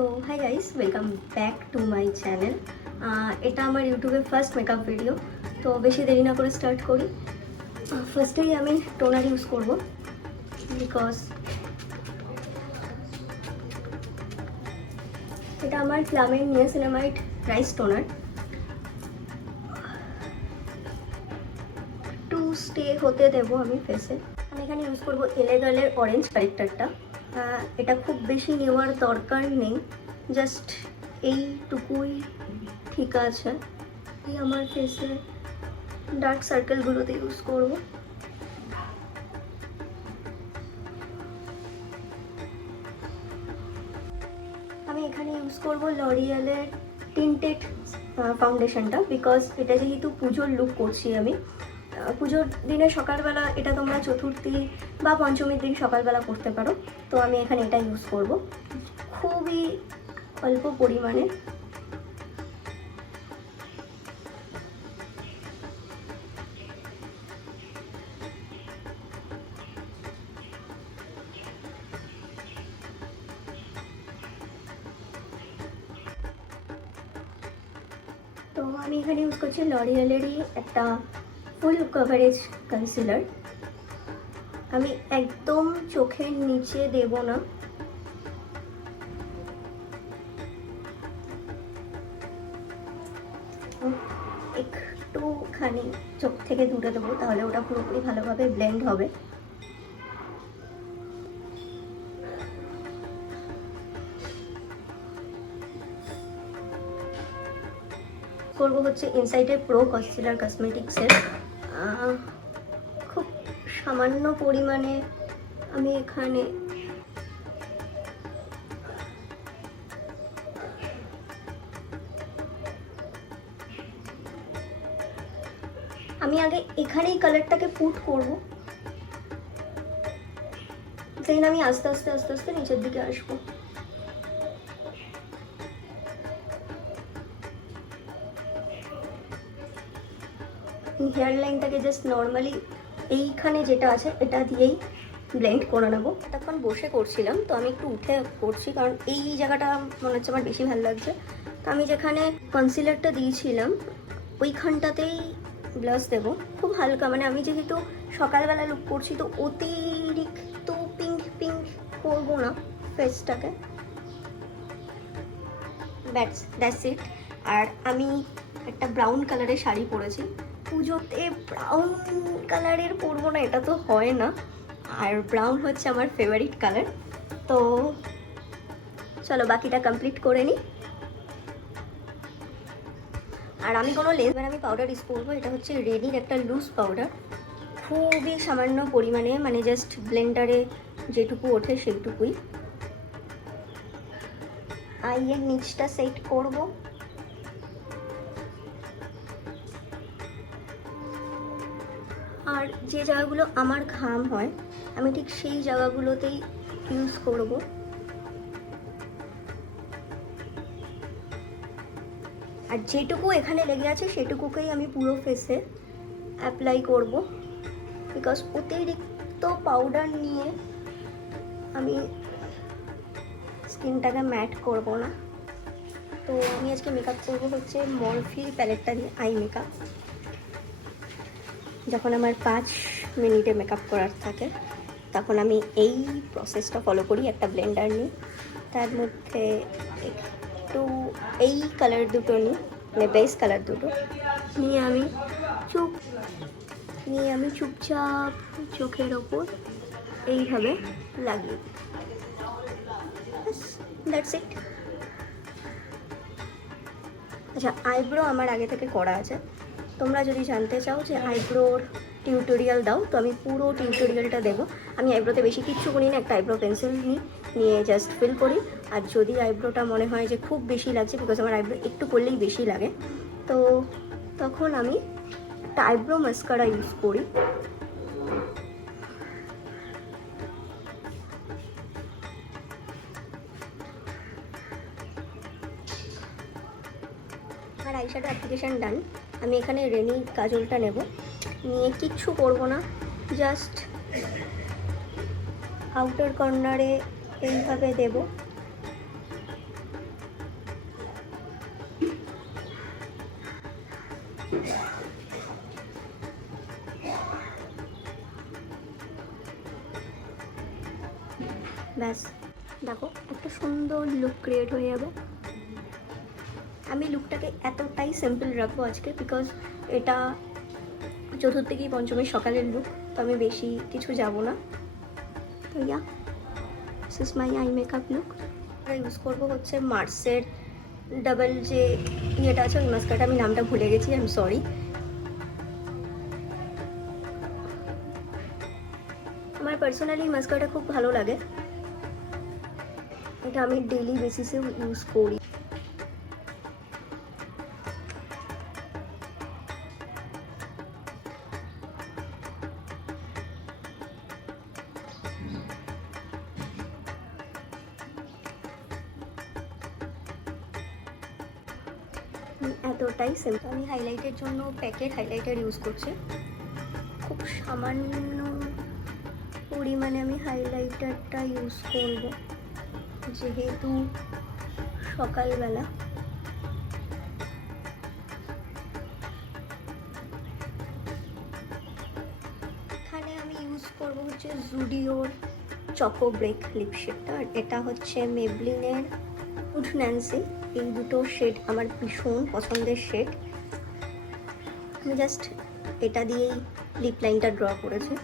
তো hi guys, welcome back to my channel. এটা আমার ইউটিউবে ফার্স্ট মেকআপ ভিডিও। তো বেশি দেরি না করে স্টার্ট করি। ফার্স্টেই আমি টোনার ইউজ করব, বিকজ এটা আমার ক্লামের niacinamide rice toner. To stay হতে দেবো আমি ফেসে। আমি এখানে ইউজ করবো এলেগালের অরেঞ্জ কারেক্টারটা। এটা খুব বেশি নেওয়ার দরকার নেই, জাস্ট এইটুকুই ঠিক আছে। এই আমার ফেসে ডার্ক সার্কেলগুলোতে ইউজ করব। আমি এখানে ইউজ করব লরিয়ালের টিন্টেড ফাউন্ডেশনটা, বিকজ এটা যেহেতু পুজোর লুক করছি আমি। পুজোর দিনে সকালবেলা, এটা তোমরা চতুর্থী বা পঞ্চমীর দিন সকালবেলা করতে পারো। তো আমি এখানে এটা ইউজ করব খুবই অল্প পরিমাণে। তো আমি এখানে ইউজ করছি লরিয়ালেরই একটা ফুল কভারেজ কনসিলার। আমি একদম চোখের নিচে দেব না, একটুখানি চোখ থেকে দূরে দেবো, তাহলে ওটা পুরোপুরি ভালোভাবে ব্লেন্ড হবে। করবো হচ্ছে ইনসাইডের প্রো কনসিলার কসমেটিক্সের। খুব সামান্য পরিমাণে আমি এখানে আগে এখানেই কালারটাকে পুট করব, দেন আমি আস্তে আস্তে আস্তে আস্তে নিচের দিকে আসবো। হেয়ার লাইনটাকে জাস্ট নর্মালি এইখানে যেটা আছে এটা দিয়েই ব্লেন্ড করে নেবো। তখন বসে করছিলাম, তো আমি একটু উঠে করছি, কারণ এই জায়গাটা মনে হচ্ছে আমার বেশি ভালো লাগছে। তো আমি যেখানে কনসিলারটা দিয়েছিলাম ওইখানটাতেই ব্লাশ দেবো, খুব হালকা। মানে আমি যেহেতু সকালবেলা লুক করছি, তো অতিরিক্ত পিঙ্ক পিঙ্ক করবো না ফেসটাকে। That's it. আর আমি একটা ব্রাউন কালারের শাড়ি পরেছি। পুজোতে ব্রাউন কালারের পরবো না, এটা তো হয় না। আর ব্রাউন হচ্ছে আমার ফেভারিট কালার। তো চলো বাকিটা কমপ্লিট করে নিই। আর আমি কোনো লেজার আমি পাউডার ইউজ করবো। এটা হচ্ছে রেডির একটা লুজ পাউডার, খুবই সামান্য পরিমাণে, মানে জাস্ট ব্লেন্ডারে যেটুকু ওঠে সেইটুকুই। আইয়ের নিচটা সেট করব। আর যে জায়গাগুলো আমার ঘাম হয় আমি ঠিক সেই জায়গাগুলোতেই ইউজ করব। আর যেটুকু এখানে লেগে আছে সেটুকুকেই আমি পুরো ফেসে অ্যাপ্লাই করব, বিকজ অতিরিক্ত পাউডার নিয়ে আমি স্কিনটাকে ম্যাট করব না। তো আমি আজকে মেকআপ করব হচ্ছে মরফি প্যালেটটা দিয়ে, আই মেকআপ। যখন আমার 5 মিনিটে মেকআপ করার থাকে তখন আমি এই প্রসেসটা ফলো করি। একটা ব্লেন্ডার নিই, তার মধ্যে একটু এই কালার দুটো নিই, মানে বেস কালার দুটো নিয়ে আমি চুপচাপ চোখের ওপর এইভাবে লাগিয়ে দিই। That's it. আচ্ছা, আইব্রো আমার আগে থেকে করা আছে। তোমরা যদি জানতে চাও যে আইব্রোর টিউটোরিয়াল দাও, তো আমি পুরো টিউটোরিয়ালটা দেবো। আমি আইব্রোতে বেশি কিচ্ছু করি না, একটা আইব্রো পেন্সিল নিয়ে জাস্ট ফিল করি। আর যদি আইব্রোটা মনে হয় যে খুব বেশি লাগছে, বিকজ আমার আইব্রো একটু করলেই বেশি লাগে, তো তখন আমি একটা আইব্রো মাস্কারা ইউজ করি। আর আইশ্যাডো অ্যাপ্লিকেশান ডান। আমি এখানে রেনি কাজলটা নেব, নিয়ে কিচ্ছু করবো না, জাস্ট আউটার কর্নারে এইভাবে দেব। ব্যাস, দেখো একটা সুন্দর লুক ক্রিয়েট হয়ে যাবে। আমি লুকটাকে এতটাই সিম্পল রাখবো আজকে, বিকজ এটা চতুর্থী কি পঞ্চমীর সকালের লুক, তো আমি বেশি কিছু যাব না। তো yeah, this is my eye makeup look. Use করবো হচ্ছে মার্সের ডাবল যে ইয়েটা আছে, ওই মাস্কারটা, আমি নামটা ভুলে গেছি, আই এম সরি। আমার পার্সোনালি মাস্কারটা খুব ভালো লাগে, এটা আমি ডেইলি বেসিসেও ইউজ করি। এতটাই সিম্পল। আমি হাইলাইটের জন্য প্যাকেট হাইলাইটার ইউজ করছি, খুব সামান্য পরিমাণে আমি হাইলাইটারটা ইউজ করব, যেহেতু সকালবেলা। এখানে আমি ইউজ করব হচ্ছে জুডিওর চকো ব্রেক লিপস্টিকটা, আর এটা হচ্ছে মেবলিনের গুড ন্যান্সি। এই দুটো শেড আমার ভীষণ পছন্দের শেড। আমি জাস্ট এটা দিয়েই লিপ লাইনটা ড্র করেছি।